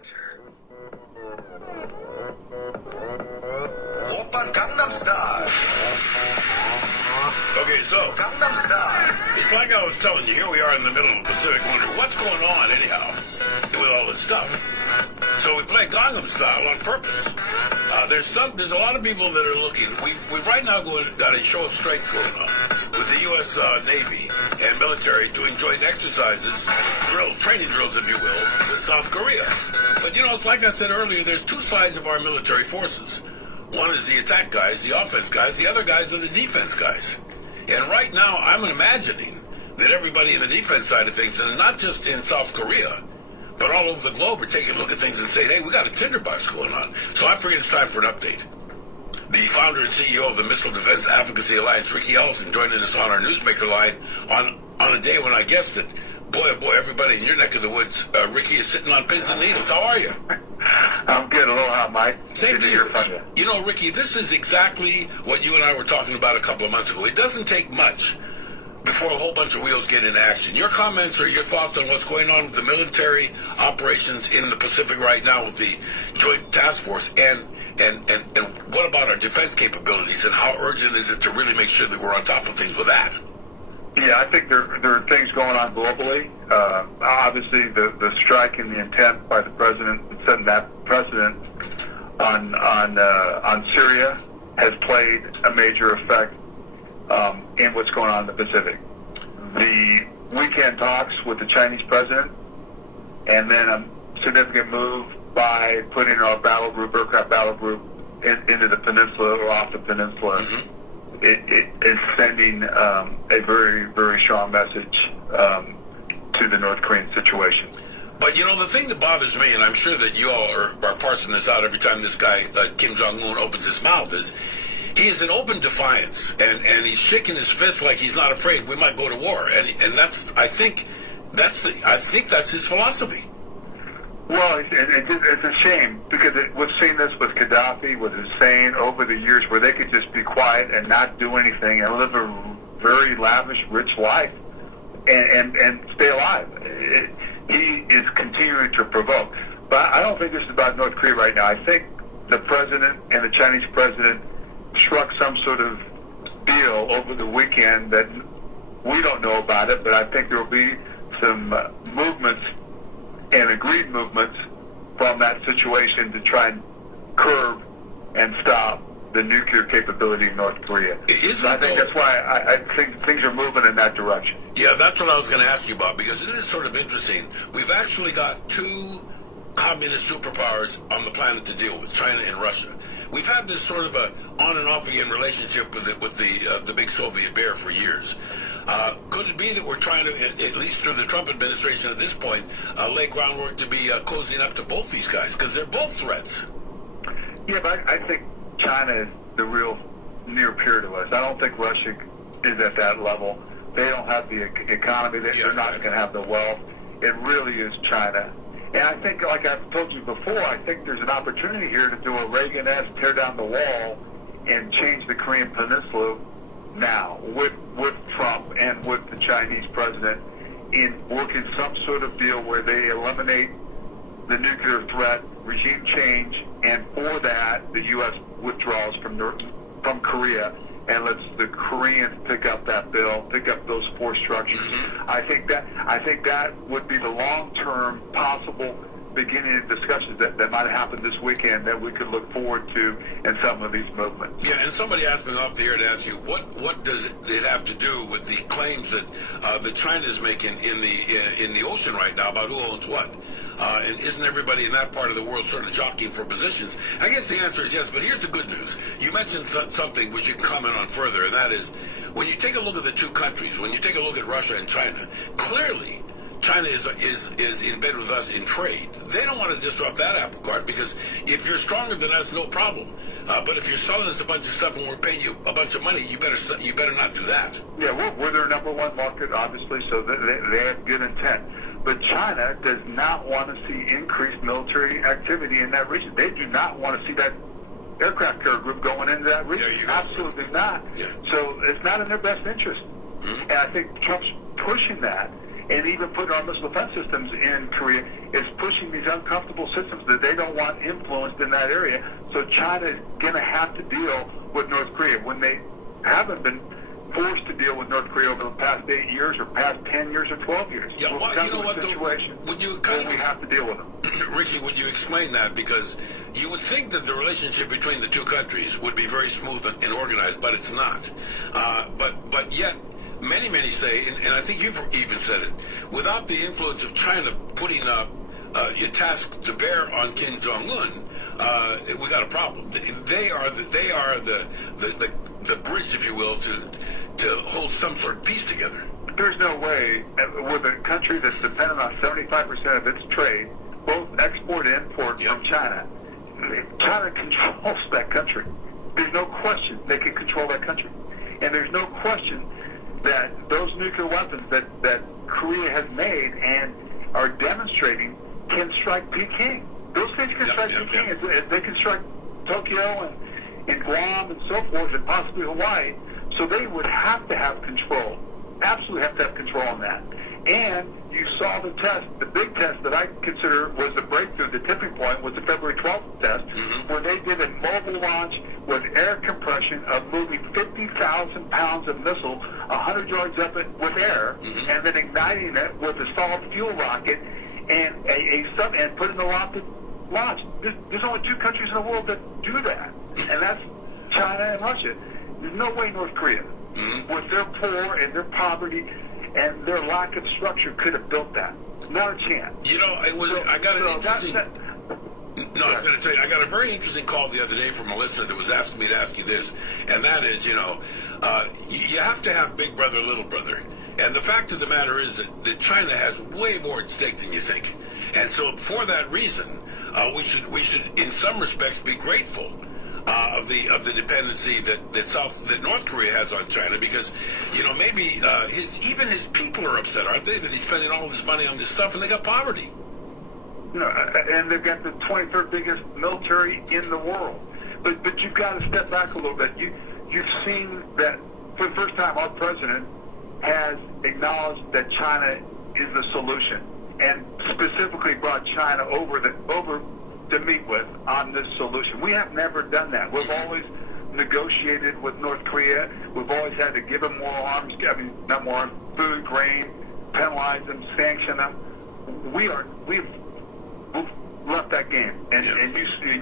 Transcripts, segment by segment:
Enter. Oppa Gangnam Style. Okay, so Gangnam Style. It's like I was telling you, here we are in the middle of the Pacific Winter. What's going on anyhow with all this stuff? So we play Gangnam Style on purpose. There's a lot of people that are looking. We've right now got a show of strength going on with the U.S. Navy and military doing joint exercises, training drills, if you will, with South Korea. But you know, it's like I said earlier, there's two sides of our military forces. One is the attack guys, the offense guys. The other guys are the defense guys. And right now, I'm imagining that everybody in the defense side of things, and not just in South Korea, but all over the globe, are taking a look at things and saying, hey, we got a tinderbox going on. So I figured it's time for an update. The founder and CEO of the Missile Defense Advocacy Alliance, Riki, Ellison, joining us on our newsmaker line on a day when I guess that, boy, oh boy, everybody in your neck of the woods, Riki, is sitting on pins and needles. How are you? I'm good. Aloha, Mike. Same to you. You know, Riki, this is exactly what you and I were talking about a couple of months ago. It doesn't take much before a whole bunch of wheels get into action. Your comments or your thoughts on what's going on with the military operations in the Pacific right now with the Joint Task Force, and what about our defense capabilities, and how urgent is it to really make sure that we're on top of things with that? Yeah, I think there are things going on globally. Obviously, the strike and the intent by the president setting that precedent on Syria has played a major effect in what's going on in the Pacific. The weekend talks with the Chinese president, and then a significant move by putting our aircraft battle group into the peninsula or off the peninsula. Mm-hmm. It is sending a very, very strong message to the North Korean situation. But, you know, the thing that bothers me, and I'm sure that you all are parsing this out every time this guy, Kim Jong-un, opens his mouth, is he is in open defiance, and he's shaking his fist like he's not afraid we might go to war. And that's, I think that's his philosophy. Well, it's a shame, because we've seen this with Gaddafi, with Hussein over the years, where they could just be quiet and not do anything and live a very lavish, rich life and stay alive. He is continuing to provoke. But I don't think this is about North Korea right now. I think the president and the Chinese president struck some sort of deal over the weekend that we don't know about it, but I think there will be some movements and agreed movements from that situation to try and curb and stop the nuclear capability of North Korea. So I think that's why I think things are moving in that direction. Yeah, that's what I was going to ask you about, because it is sort of interesting. We've actually got two communist superpowers on the planet to deal with, China and Russia. We've had this sort of a on and off again relationship with the big Soviet bear for years. Could it be that we're trying to, at least through the Trump administration at this point, lay groundwork to be cozying up to both these guys, because they're both threats? Yeah, but I think China is the real near peer to us. I don't think Russia is at that level. They don't have the economy. They're not going to have the wealth. It really is China. And I think, like I've told you before, I think there's an opportunity here to do a Reagan-esque tear down the wall and change the Korean Peninsula now with Trump and with the Chinese president in working some sort of deal where they eliminate the nuclear threat, regime change, and for that, the U.S. withdrawals from Korea and lets the Koreans pick up that bill, pick up those four structures. Mm-hmm. I think that would be the long-term possible beginning of discussions that might happen this weekend that we could look forward to in some of these movements. Yeah, and somebody asked me off the air to ask you, what does it have to do with the claims that China is making in the ocean right now about who owns what? And isn't everybody in that part of the world sort of jockeying for positions? And I guess the answer is yes, but here's the good news. You mentioned something which you can comment on further, and that is, when you take a look at the two countries, when you take a look at Russia and China, clearly China is in bed with us in trade. They don't want to disrupt that apple cart, because if you're stronger than us, no problem. But if you're selling us a bunch of stuff and we're paying you a bunch of money, you better not do that. Yeah, we're their number one market, obviously, so they have good intent. But China does not want to see increased military activity in that region. They do not want to see that aircraft carrier group going into that region. Absolutely not. Yeah. So it's not in their best interest. Mm-hmm. And I think Trump's pushing that. and even putting our missile defense systems in Korea is pushing these uncomfortable systems that they don't want influenced in that area. So China is going to have to deal with North Korea when they haven't been forced to deal with North Korea over the past 8 years or past 10 years or 12 years. Yeah, well, you know what, situation would you we have to deal with them. Ricky, would you explain that? Because you would think that the relationship between the two countries would be very smooth and organized, but it's not. But yet, many say, and I think you've even said it, without the influence of China putting your task to bear on Kim Jong-un, we got a problem. They are the bridge, if you will, to hold some sort of peace together. There's no way with a country that's dependent on 75% of its trade, both export and import from China. China controls that country. There's no question they can control that country. And there's no question that those nuclear weapons that Korea has made and are demonstrating can strike Peking. Those things can strike Peking. They can strike Tokyo and Guam and so forth, and possibly Hawaii. So they would have to have control. Absolutely have to have control on that. And you saw the test, the big test that I consider was the breakthrough, the tipping point, was the February 12th test, where they did a mobile launch with air compression of moving 50,000 pounds of missile 100 yards up with air, and then igniting it with a solid fuel rocket and and putting the rocket launch. There's only two countries in the world that do that, and that's China and Russia. There's no way North Korea, with their poor and their poverty and their lack of structure, could have built that. Not a chance. You know, I got an interesting... No, I was going to tell you, I got a very interesting call the other day from a listener that was asking me to ask you this, and that is, you have to have big brother, little brother. And the fact of the matter is that China has way more at stake than you think. And so for that reason, we should, in some respects, be grateful of the dependency that North Korea has on China, because maybe even his people are upset, aren't they, that he's spending all this money on this stuff, and they got poverty. And they've got the 23rd biggest military in the world. But you've got to step back a little bit. You've seen that for the first time, our president has acknowledged that China is the solution, and specifically brought China over to meet with on this solution. We have never done that. We've always negotiated with North Korea. We've always had to give them more arms, not more arms, food, grain, penalize them, sanction them. We've left that game. And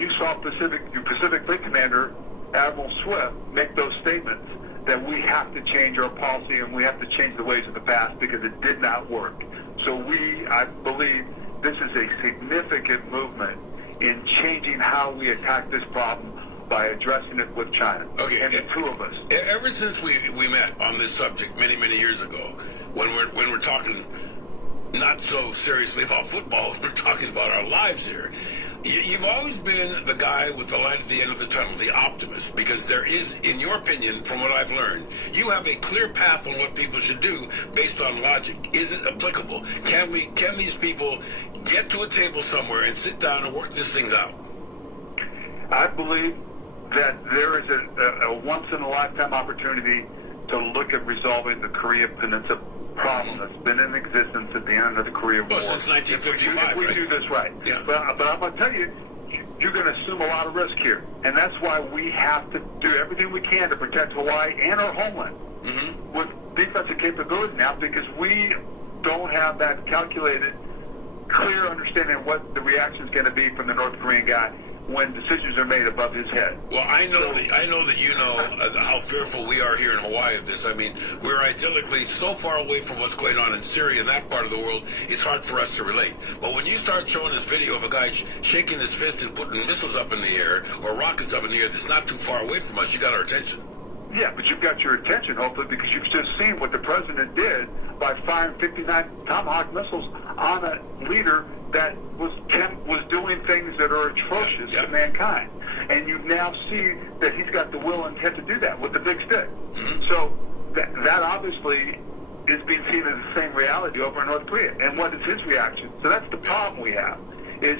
you saw your Pacific Fleet Commander, Admiral Swift, make those statements that we have to change our policy and we have to change the ways of the past because it did not work. So I believe this is a significant movement in changing how we attack this problem by addressing it with China. Okay, and the two of us. Ever since we met on this subject many years ago, when we're talking not so seriously about football, we're talking about our lives here. You've always been the guy with the light at the end of the tunnel, the optimist, because there is, in your opinion, from what I've learned, you have a clear path on what people should do based on logic. Is it applicable? Can these people get to a table somewhere and sit down and work these things out? I believe that there is a once-in-a-lifetime opportunity to look at resolving the Korea Peninsula problem that's been in existence at the end of the Korea War. Well, since 1955, if we do this right. Yeah. But I'm going to tell you, you're going to assume a lot of risk here. And that's why we have to do everything we can to protect Hawaii and our homeland with defensive capability now, because we don't have that calculated, clear understanding of what the reaction is going to be from the North Korean guy when decisions are made above his head. Well, I know that you know how fearful we are here in Hawaii of this. I mean, we're idyllically so far away from what's going on in Syria and that part of the world, it's hard for us to relate. But when you start showing this video of a guy shaking his fist and putting missiles up in the air or rockets up in the air that's not too far away from us, you got our attention. Yeah, but you've got your attention, hopefully, because you've just seen what the president did by firing 59 Tomahawk missiles on a leader that was doing things that are atrocious to mankind. And you now see that he's got the will and intent to do that with the big stick. So that obviously is being seen as the same reality over in North Korea. And what is his reaction? So that's the problem we have, is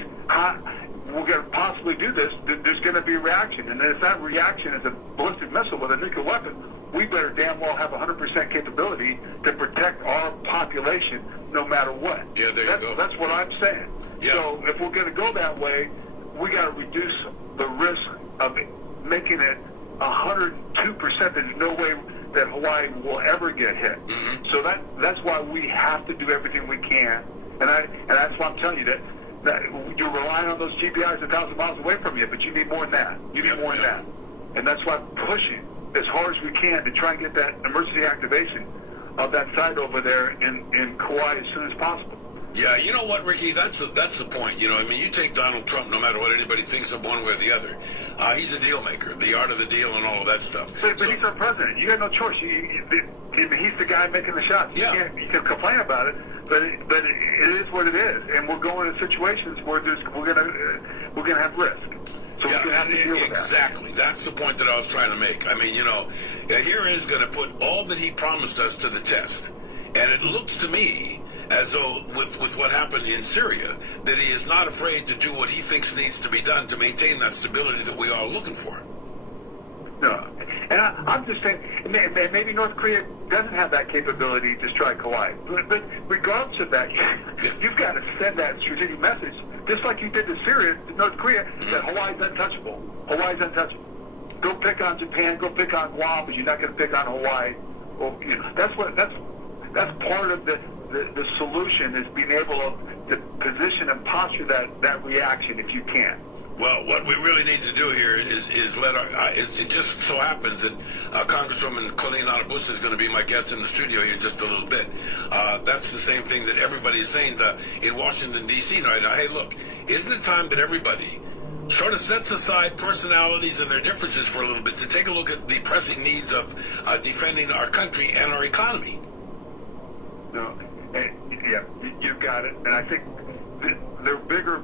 we're going to possibly do this, there's going to be a reaction. And if that reaction is a ballistic missile with a nuclear weapon, we better damn well have 100% capability to protect our population no matter what. Yeah, there you go. That's what I'm saying. Yeah. So if we're going to go that way, we got to reduce the risk of making it 102%. There's no way that Hawaii will ever get hit. Mm-hmm. So that's why we have to do everything we can. And that's why I'm telling you that you're relying on those GPIs 1,000 miles away from you, but you need more than that. You need more than that. And that's why I'm pushing as hard as we can to try and get that emergency activation of that site over there in Kauai as soon as possible. Yeah, you know what, Ricky? That's the point. You know, I mean, you take Donald Trump, no matter what anybody thinks of one way or the other. He's a deal maker, the art of the deal and all of that stuff. But he's our president. You got no choice. He's the guy making the shots. Yeah. You can complain about it, but it is what it is. And we're going to situations where we're gonna have risk. So we're gonna have to deal with exactly. That's the point that I was trying to make. I mean, you know, here is going to put all that he promised us to the test, and it looks to me as though with what happened in Syria, that he is not afraid to do what he thinks needs to be done to maintain that stability that we are looking for. No. And I'm just saying, maybe North Korea doesn't have that capability to strike Hawaii. But regardless of that, you've got to send that strategic message, just like you did to Syria, to North Korea, that Hawaii's untouchable. Hawaii's untouchable. Go pick on Japan, go pick on Guam, but you're not going to pick on Hawaii. Well, you know, that's part of the solution, is being able to position and posture that reaction if you can. Well, what we really need to do here is let our. It just so happens that Congresswoman Colleen Anabusa is going to be my guest in the studio here in just a little bit. That's the same thing that everybody is saying in Washington, D.C. right now. Hey, look, isn't it time that everybody sort of sets aside personalities and their differences for a little bit to take a look at the pressing needs of defending our country and our economy? No, yeah, you've got it. And I think there are bigger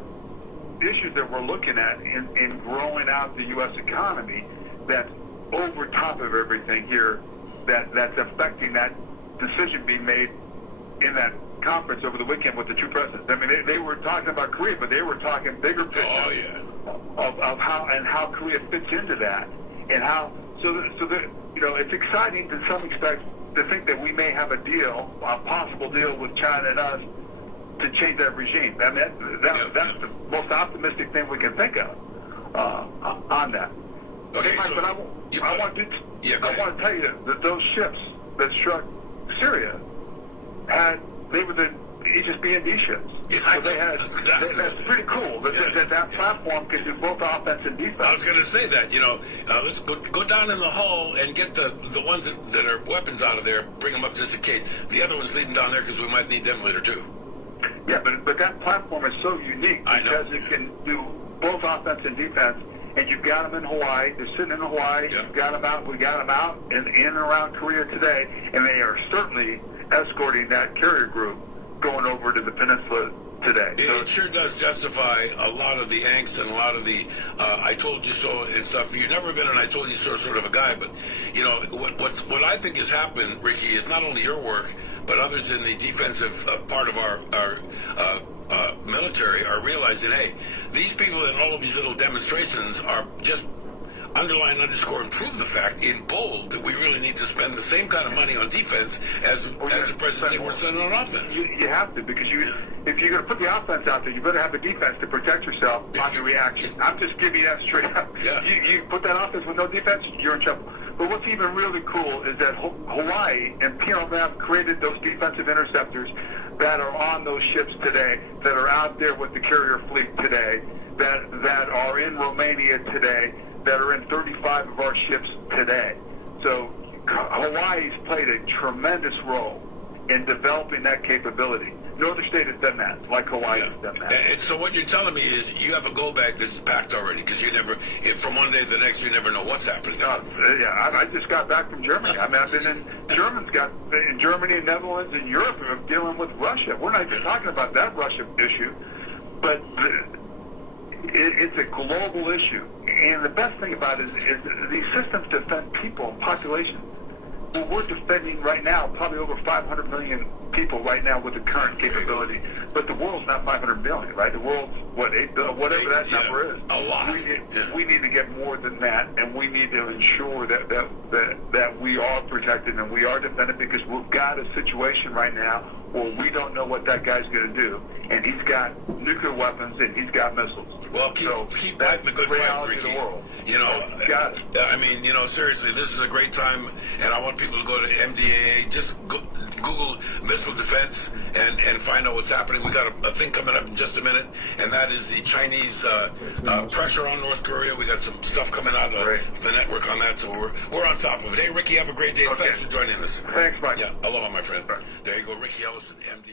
issues that we're looking at in growing out the U.S. economy that's over top of everything here that's affecting that decision being made in that conference over the weekend with the two presidents. I mean, they were talking about Korea, but they were talking bigger picture of how Korea fits into that, and how it's exciting to some extent to think that we may have a possible deal with China and us to change that regime. I mean, that's the most optimistic thing we can think of on that. Okay, Mike, so but I want to tell you that those ships that struck Syria they were the Aegis B&D ships. Yeah, so that's pretty cool. That platform can do both offense and defense. I was going to say that. You know, let's go down in the hull and get the ones that are weapons out of there. Bring them up just in case. The other ones leave them down there because we might need them later too. Yeah, but that platform is so unique because it can do both offense and defense. And you've got them in Hawaii. They're sitting in Hawaii. Yeah. You've got them out. We got them out in and around Korea today, and they are certainly escorting that carrier group going over to the peninsula today. It sure does justify a lot of the angst and a lot of the I told you so and stuff. You've never been an I told you so sort of a guy, but you know what I think has happened, Ricky, is not only your work, but others in the defensive part of our military are realizing, hey, these people in all of these little demonstrations are just underline, underscore, and prove the fact in bold that we really need to spend the same kind of money on defense as the president said we're spending on offense. You have to, because if you're going to put the offense out there, you better have the defense to protect yourself on your reaction. I'm just giving you that straight up. Yeah. You put that offense with no defense, you're in trouble. But what's even really cool is that Hawaii and PLM created those defensive interceptors that are on those ships today, that are out there with the carrier fleet today, that are in Romania today, that are in 35 of our ships today. So Hawaii's played a tremendous role in developing that capability. No other state has done that, like Hawaii has done that. And so what you're telling me is you have a go bag that's packed already, because you never, from one day to the next, you never know what's happening. I just got back from Germany. I mean, I've been in Germany and Netherlands and Europe of dealing with Russia. We're not even talking about that Russia issue, but it's a global issue. And the best thing about it is these systems defend people and population. Well, we're defending right now probably over 500 million people right now with the current capability. But the world's not 500 billion, right? The world's, what, 8 billion, whatever that number is. A lot. We need to get more than that, and we need to ensure that we are protected and we are defended, because we've got a situation right now where we don't know what that guy's going to do, and he's got nuclear weapons and he's got missiles. Well, keep fighting the good fight, Riki. You know, I mean, you know, seriously, this is a great time, and I want people to go to MDAA. Just Google missile defense and find out what's happening. We got a thing coming up in just a minute, and that is the Chinese pressure on North Korea. We got some stuff coming out of the network on that, so we're on top of it. Hey, Riki, have a great day. Okay. Thanks for joining us. Thanks, Mike. Yeah, aloha, my friend. There you go, Riki Ellison, MD.